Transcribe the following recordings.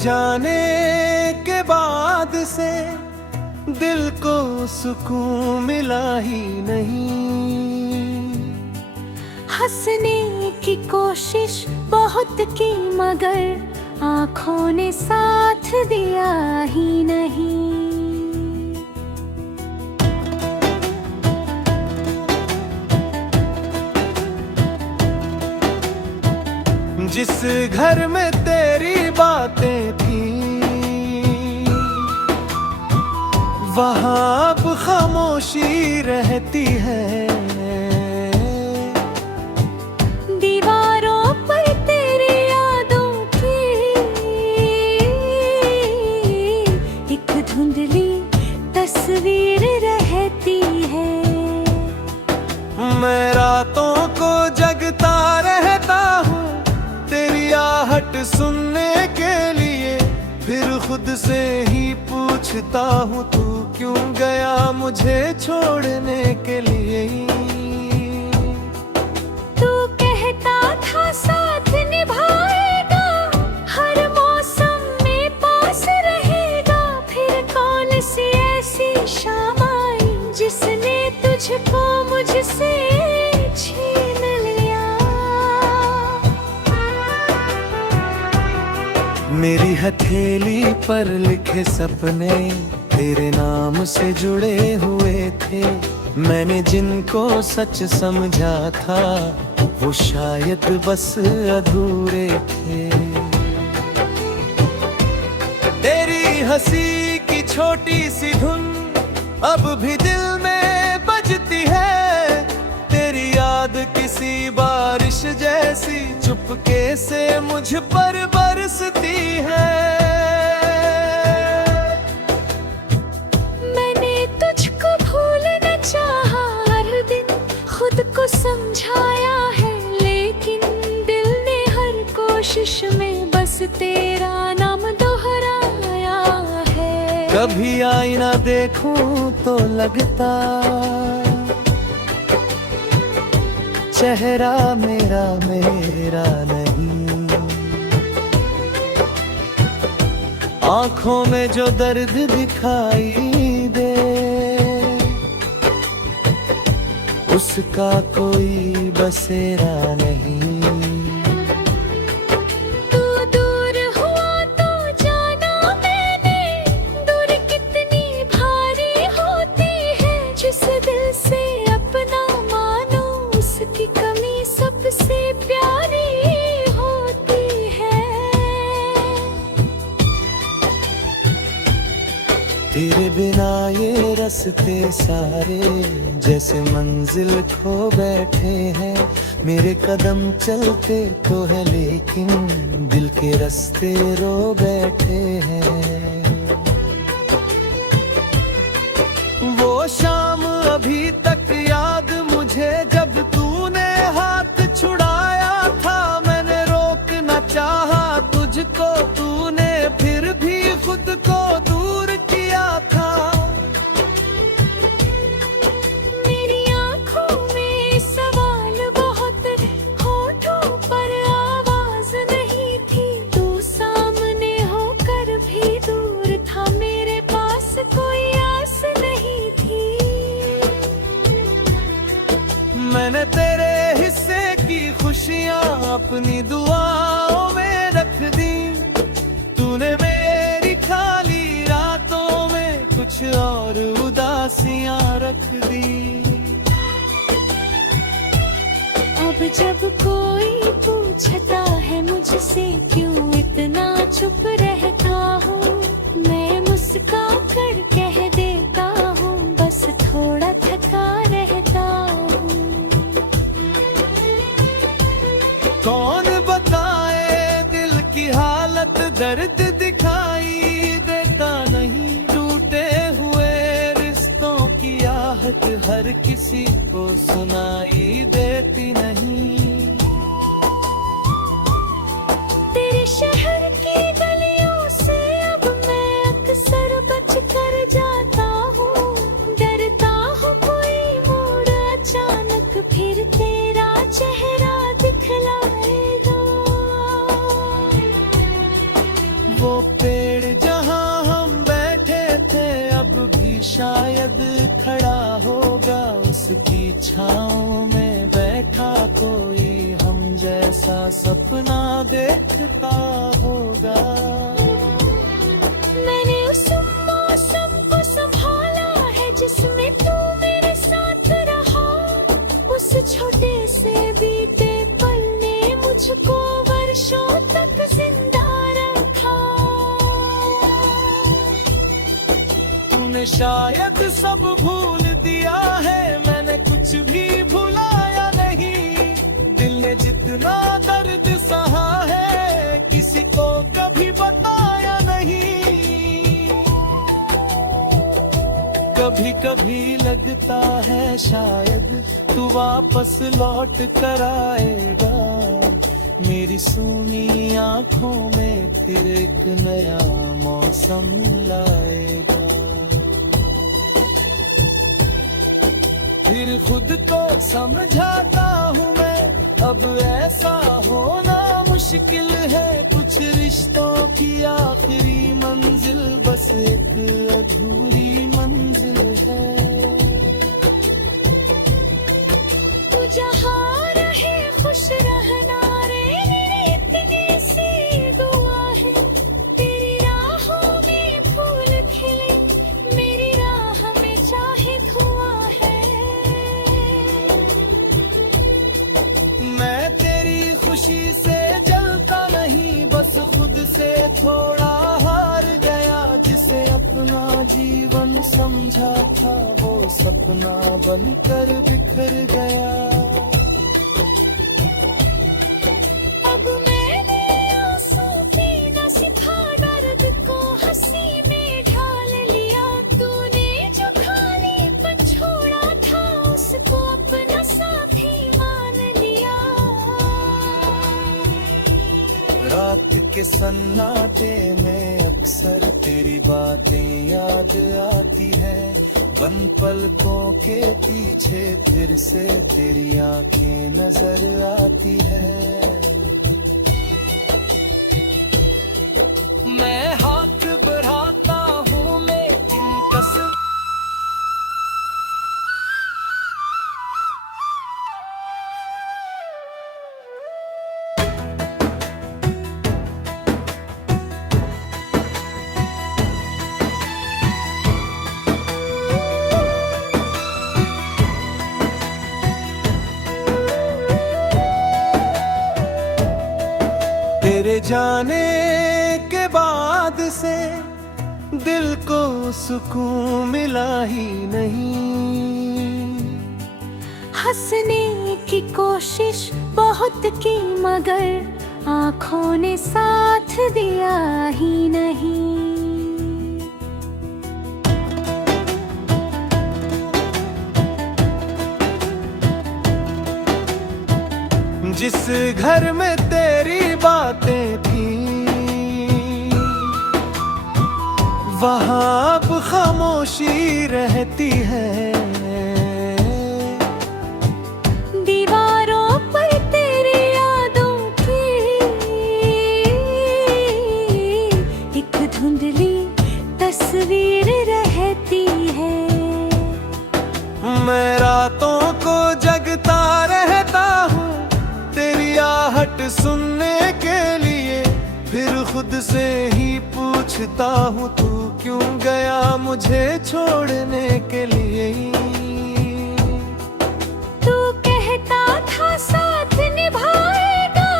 जाने के बाद से दिल को सुकून मिला ही नहीं। हंसने की कोशिश बहुत की मगर आँखों ने साथ दिया ही नहीं। जिस घर में तेरी बातें थी वहाँ अब खामोशी रहती है। दीवारों पर तेरी यादों की एक धुंधली तस्वीर रहती है। मैं रातों को जगता रहता हूँ तेरी आहट सुनने के लिए, फिर खुद से ही पूछता हूँ तू क्यों गया मुझे छोड़ने के लिए। तू कहता था साथ निभाएगा, हर मौसम में पास रहेगा, फिर कौन सी ऐसी शाम आई जिसने तुझको मुझसे छीन लिया। मेरी हथेली पर लिखे सपने तेरे नाम से जुड़े हुए थे, मैंने जिनको सच समझा था वो शायद बस अधूरे थे। तेरी हंसी की छोटी सी धुन अब भी दिल में बजती है, तेरी याद किसी बारिश जैसी चुपके से मुझ पर बरसती है। मैंने तुझको भूलना चाहा, हर दिन खुद को समझाया है, लेकिन दिल ने हर कोशिश में बस तेरा नाम दोहराया है। कभी आईना देखूं तो लगता चेहरा मेरा मेरा नहीं। आंखों में जो दर्द दिखाई दे उसका कोई बसेरा नहीं। तू दूर हुआ तो जाना मैंने, दूर कितनी भारी होती है, जिस दिल से अपना मानो उसकी कमी सबसे प्यारी होती है। तेरे बिना ये रास्ते सारे जैसे मंजिल खो बैठे हैं, मेरे कदम चलते तो है लेकिन दिल के रास्ते रो बैठे हैं। वो शाम अभी तक याद मुझे जब तूने हाथ छुड़ाया था, मैंने रोकना चाहा तुझको, तूने फिर भी खुद को दूर किया था। मेरी आँखों में सवाल बहुत, होठों पर आवाज नहीं थी, तू सामने होकर भी दूर था, मेरे पास कोई आस नहीं थी। मैंने तेरे हिस्से की खुशियाँ अपनी दुआओं में रख दी, तूने मेरी खाली रातों में कुछ और उदासियाँ रख दी। अब जब कोई पूछता है मुझसे क्यों इतना चुप रहता हूँ, मैं मुस्कुरा कर कह देता हूँ बस थोड़ा थका रहता हूँ। कौन बताए दिल की हालत, दर्द दिखाई देता नहीं, टूटे हुए रिश्तों की आहट हर किसी को सुनाई देती नहीं। तेरे शहर की गलियों से अब मैं अक्सर बच कर जाता हूँ, डरता हूँ कोई मोड़ अचानक फिर तेरा चेहरा दिखलाएगा। वो भी शायद खड़ा होगा, उसकी छाँव में बैठा कोई हम जैसा सपना देखता होगा। मैंने उस मौसम को संभाला है जिसमें तू मेरे साथ रहा, उस छोटे से बीते पल ने मुझको वर्षों तक जिंदा रखा। तूने शायद सब भूल दिया है, मैंने कुछ भी भुलाया नहीं। दिल ने जितना दर्द सहा है किसी को कभी बताया नहीं। कभी कभी लगता है शायद तू वापस लौट कर आएगा, मेरी सूनी आंखों में फिर एक नया मौसम लाएगा। फिर खुद को समझाता हूँ मैं, अब ऐसा होना मुश्किल है। कुछ रिश्तों की आखिरी मंजिल बस एक अधूरी मंजिल है। तू जहाँ रहे खुश रहना रे, मेरी इतनी सी दुआ है। तेरी राहों में फूल खिले, मेरी राह में चाहे धुआं है। मैं तेरी खुशी से जलता नहीं, बस खुद से थोड़ा हार गया। जिसे अपना जीवन समझा था वो सपना बनकर बिखर गया। अब मैंने आंसू पीना सिखा, दर्द को हंसी में ढाल लिया। तूने जो खालीपन छोड़ा था उसको अपना साथी मान लिया। रात के सन्नाटे में अक्सर तेरी बातें याद आती है। बन पलकों के पीछे फिर से तेरी आंखें नजर आती है। मैं हाथ बढ़ाता हूँ लेकिन कसम तेरे जाने के बाद से दिल को सुकून मिला ही नहीं। हंसने की कोशिश बहुत की मगर आँखों ने साथ दिया ही नहीं। जिस घर में तेरी बातें थी वहाँ अब खामोशी रहती है। दीवारों पर तेरी यादों की एक धुंधली तस्वीर रहती है। मैं रातों को जगता रहता हूँ तेरी आहट सुनने के लिए। फिर खुद से ही पूछता हूँ तू क्यों गया मुझे छोड़ने के लिए। तू कहता था साथ निभाएगा,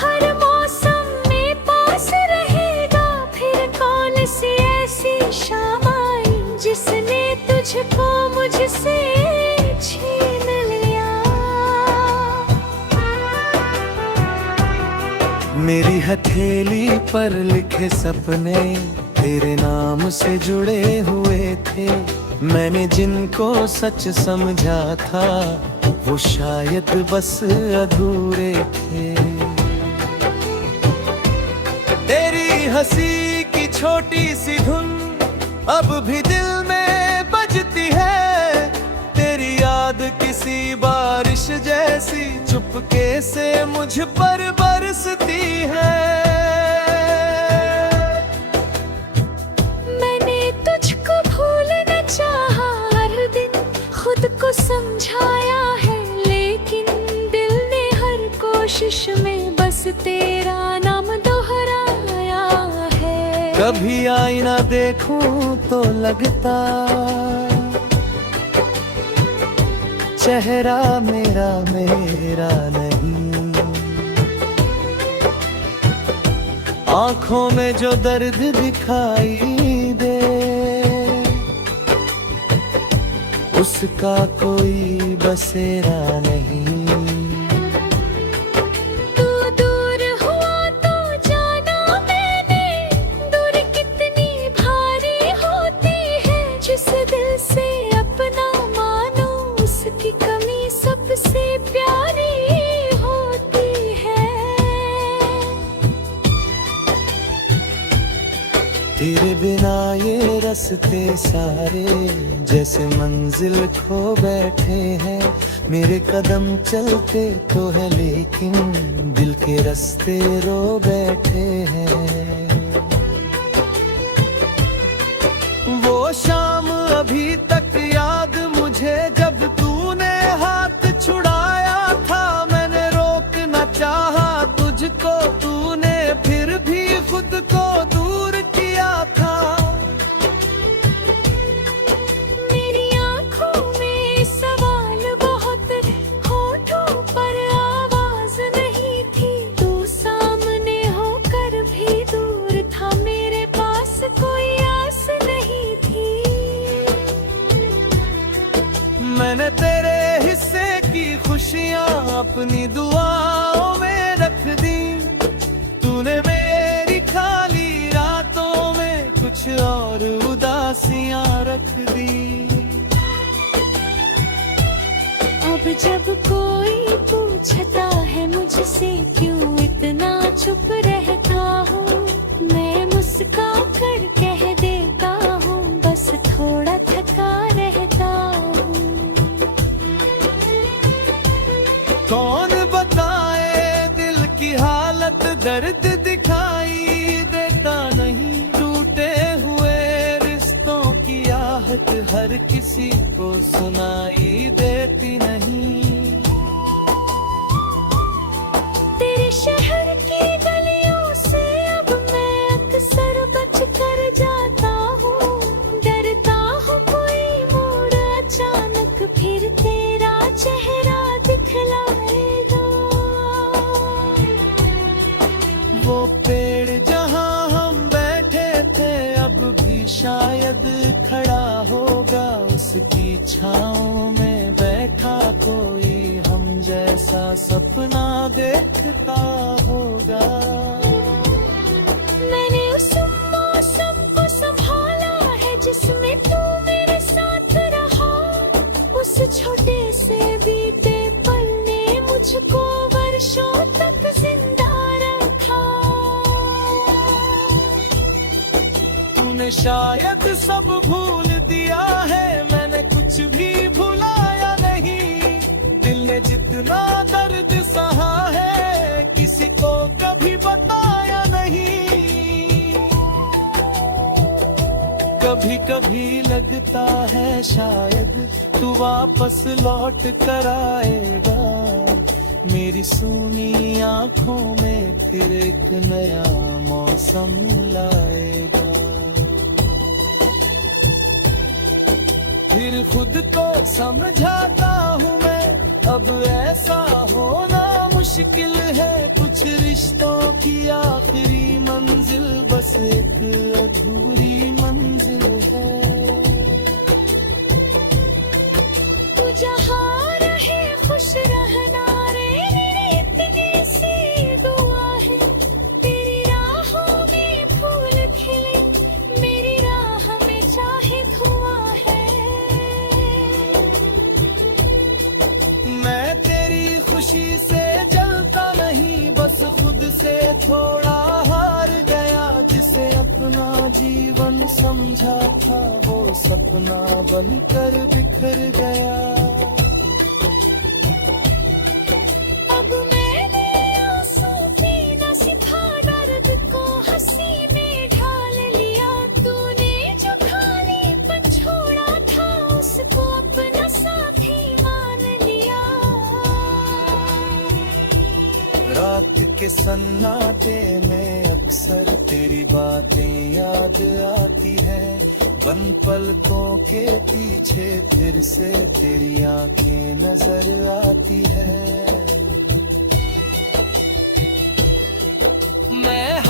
हर मौसम में पास रहेगा। फिर कौन सी ऐसी शाम आई जिसने तुझको मुझसे छीन लिया। मेरी हथेली पर लिखे सपने तेरे नाम से जुड़े हुए थे। मैंने जिनको सच समझा था वो शायद बस अधूरे थे। तेरी हंसी की छोटी सी धुन अब भी दिल में बजती है। तेरी याद किसी बारिश जैसी चुपके से मुझ पर बरसती है। मैंने तुझको भूल नहीं समझाया है, लेकिन दिल ने हर कोशिश में बस तेरा नाम दोहराया है। कभी आईना देखूं तो लगता चेहरा मेरा मेरा नहीं, आंखों में जो दर्द दिखाई दे उसका कोई बसेरा नहीं। तू दूर हुआ तो जाना मैंने, दूर कितनी भारी होती है। जिस दिल से अपना मानो उसकी कमी सबसे प्यारी होती है। तेरे बिना ये रास्ते सारे जैसे मंजिल खो बैठे हैं। मेरे कदम चलते तो है लेकिन दिल के रास्ते रो बैठे हैं। वो शाम अभी तक याद मुझे जब तूने हाथ छुड़ाया था। मैंने रोकना चाहा तुझको, तूने फिर भी खुद को दूर किया था। मेरी आँखों में सवाल बहुत, होठों पर आवाज नहीं थी। तू सामने होकर भी दूर था, मेरे पास कोई आस नहीं थी। मैंने तेरे हिस्से की खुशियाँ अपनी दुआओं में रख दी। तूने मेरी खाली रातों में कुछ और उदासियाँ रख दी। अब जब कोई पूछता है मुझसे क्यों इतना चुप रहता हूँ, मैं मुस्का कर कह देता हूँ बस थोड़ा थका रहता हूँ। कौन बताए दिल की हालत, दर्द दिखाई देता नहीं। टूटे हुए रिश्तों की आहट हर किसी को सुनाई देती नहीं। तेरे शहर की गलियों से अब मैं अक्सर बच कर जाता हूँ। डरता हूँ कोई मोड़ अचानक फिर तेरा चेहरा दिखलाएगा। वो पेड़ जहाँ हम बैठे थे अब भी शायद खड़ा होगा। उसकी छाँव में बैठा कोई हम जैसा सपना देखता होगा। मैंने उस मौसम को संभाला है जिसमें तू मेरे साथ रहा। उस छोटे से बीते पल ने मुझको वर्षों तक जिंदा रखा। तूने शायद सब भूल दिया है, मैंने कुछ भी भुलाया नहीं। दिल ने जितना दर्द सहा है किसी को कभी बताया नहीं। कभी कभी लगता है शायद तू वापस लौट कर आएगा। मेरी सूनी आंखों में फिर एक नया मौसम लाएगा। फिर खुद को समझाता हूँ मैं अब ऐसा होना मुश्किल है। कुछ रिश्तों की आखिरी मंजिल बस एक अधूरी मंजिल है। तू जहाँ रहे खुश रहना रे, मेरी इतनी सी दुआ है। तेरी राहों में फूल खिले, मेरी राह में चाहे धुआं है। मैं तेरी खुशी से जलता नहीं, बस खुद से थोड़ा हार गया। जिसे अपना जीवन समझा था वो सपना बनकर बिखर गया। अब मैंने आंसू पीना सिखा, दर्द को हंसी में ढाल लिया। तूने जो खालीपन छोड़ा था उसको अपना साथी मान के सन्नाटे में अक्सर तेरी बातें याद आती है, बन पलकों के पीछे फिर से तेरी आंखें नजर आती है। मैं